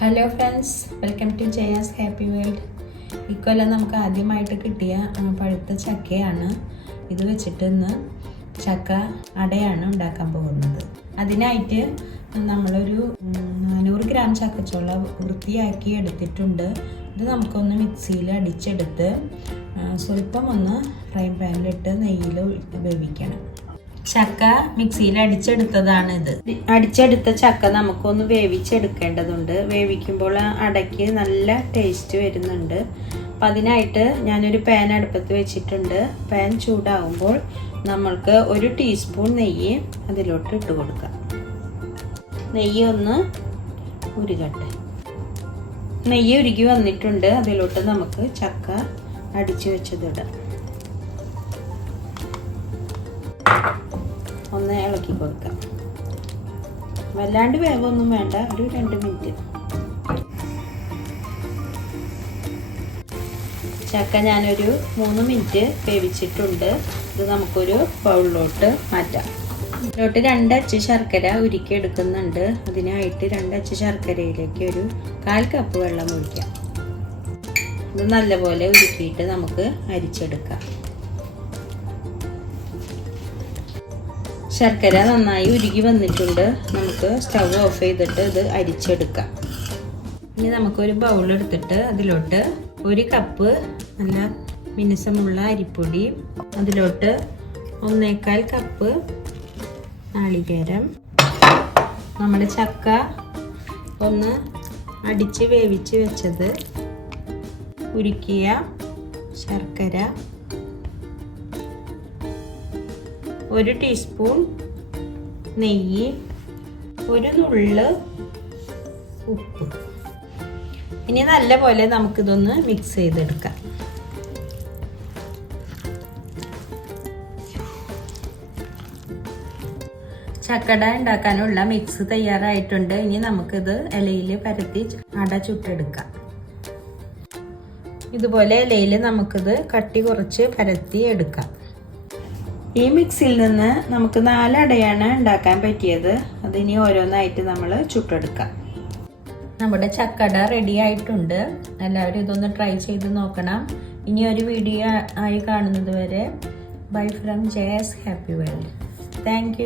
Hello friends welcome to Jayas happy world ഇക്കൊല്ലം നമുക്ക് ആദ്യമായിട്ട് കിട്ടിയ പഴുത്ത ചക്കയാണ്. ഇത് വെച്ചിട്ട് ഇന്ന് ചക്ക അടയാണ് ഉണ്ടാക്കാൻ പോകുന്നത്. അതിനായിട്ട് നമ്മളൊരു നാനൂറ് ഗ്രാം ചക്കച്ചുള വൃത്തിയാക്കി എടുത്തിട്ടുണ്ട്. ഇത് നമുക്കൊന്ന് മിക്സിയിൽ അടിച്ചെടുത്ത് സ്വല്പം ഒന്ന് ഫ്രൈ പാനിലിട്ട് നെയ്യിൽ വേവിക്കണം ചക്ക മിക്സിയിൽ അടിച്ചെടുത്തതാണ് ഇത്. അടിച്ചെടുത്ത ചക്ക നമുക്കൊന്ന് വേവിച്ചെടുക്കേണ്ടതുണ്ട്. വേവിക്കുമ്പോൾ അടയ്ക്ക് നല്ല ടേസ്റ്റ് വരുന്നുണ്ട്. അപ്പം അതിനായിട്ട് ഞാനൊരു പാൻ അടുപ്പത്ത് വെച്ചിട്ടുണ്ട്. പാൻ ചൂടാവുമ്പോൾ നമ്മൾക്ക് ഒരു ടീസ്പൂൺ നെയ്യ് അതിലോട്ട് ഇട്ട് കൊടുക്കാം. നെയ്യ് ഒന്ന് ഉരുകട്ടെ. നെയ്യ് ഉരുകി വന്നിട്ടുണ്ട്. അതിലോട്ട് നമുക്ക് ചക്ക അടിച്ചു വെച്ചതിടാം. ഒന്ന് ഇളക്കി കൊടുക്കാം. വല്ലാണ്ട് വേവൊന്നും വേണ്ട ഒരു രണ്ട് മിനിറ്റ്. ചക്ക ഞാനൊരു മൂന്ന് മിനിറ്റ് വേവിച്ചിട്ടുണ്ട്. ഇത് നമുക്കൊരു ബൗളിലോട്ട് മാറ്റാം. ഇതിലോട്ട് രണ്ടച്ച് ശർക്കര ഉരുക്കി എടുക്കുന്നുണ്ട് അതിനായിട്ട് രണ്ടച്ച് ശർക്കരയിലേക്ക് ഒരു കാൽ കപ്പ് വെള്ളം ഒഴിക്കാം. ഇത് നല്ലപോലെ ഉരുക്കിയിട്ട് നമുക്ക് അരിച്ചെടുക്കാം. ശർക്കര നന്നായി ഉരുകി വന്നിട്ടുണ്ട്. നമുക്ക് സ്റ്റവ് ഓഫ് ചെയ്തിട്ട് ഇത് അരിച്ചെടുക്കാം. ഇനി നമുക്കൊരു ബൗളെടുത്തിട്ട് അതിലോട്ട് ഒരു കപ്പ് നല്ല മിനുസമുള്ള അരിപ്പൊടി അതിലോട്ട് ഒന്നേക്കാൽ കപ്പ് നാളികേരം. നമ്മുടെ ചക്ക ഒന്ന് അടിച്ച് വേവിച്ച് വെച്ചത് ഉരുക്കിയ ശർക്കര. ഒരു ടീസ്പൂൺ നെയ്യ് ഒരു നുള്ള് ഉപ്പ്. ഇനി നല്ലപോലെ നമുക്കിതൊന്ന് മിക്സ് ചെയ്തെടുക്കാം. ചക്കട ഉണ്ടാക്കാനുള്ള മിക്സ് തയ്യാറായിട്ടുണ്ട്. ഇനി നമുക്കിത് ഇലയിൽ പരത്തി അട ചുട്ടെടുക്കാം. ഇതുപോലെ ഇലയിൽ നമുക്കിത് കട്ടി കുറച്ച് പരത്തി എടുക്കാം. ഈ മിക്സിയിൽ നിന്ന് നമുക്ക് നാലടയാണ് ഉണ്ടാക്കാൻ പറ്റിയത്. അതിനി ഓരോന്നായിട്ട് നമ്മൾ ചുട്ടെടുക്കാം. നമ്മുടെ ചക്കട റെഡി ആയിട്ടുണ്ട്. എല്ലാവരും ഇതൊന്ന് ട്രൈ ചെയ്ത് നോക്കണം. ഇനി ഒരു വീഡിയോ ആയി കാണുന്നത് വരെ. Bye from Jayas happy world thank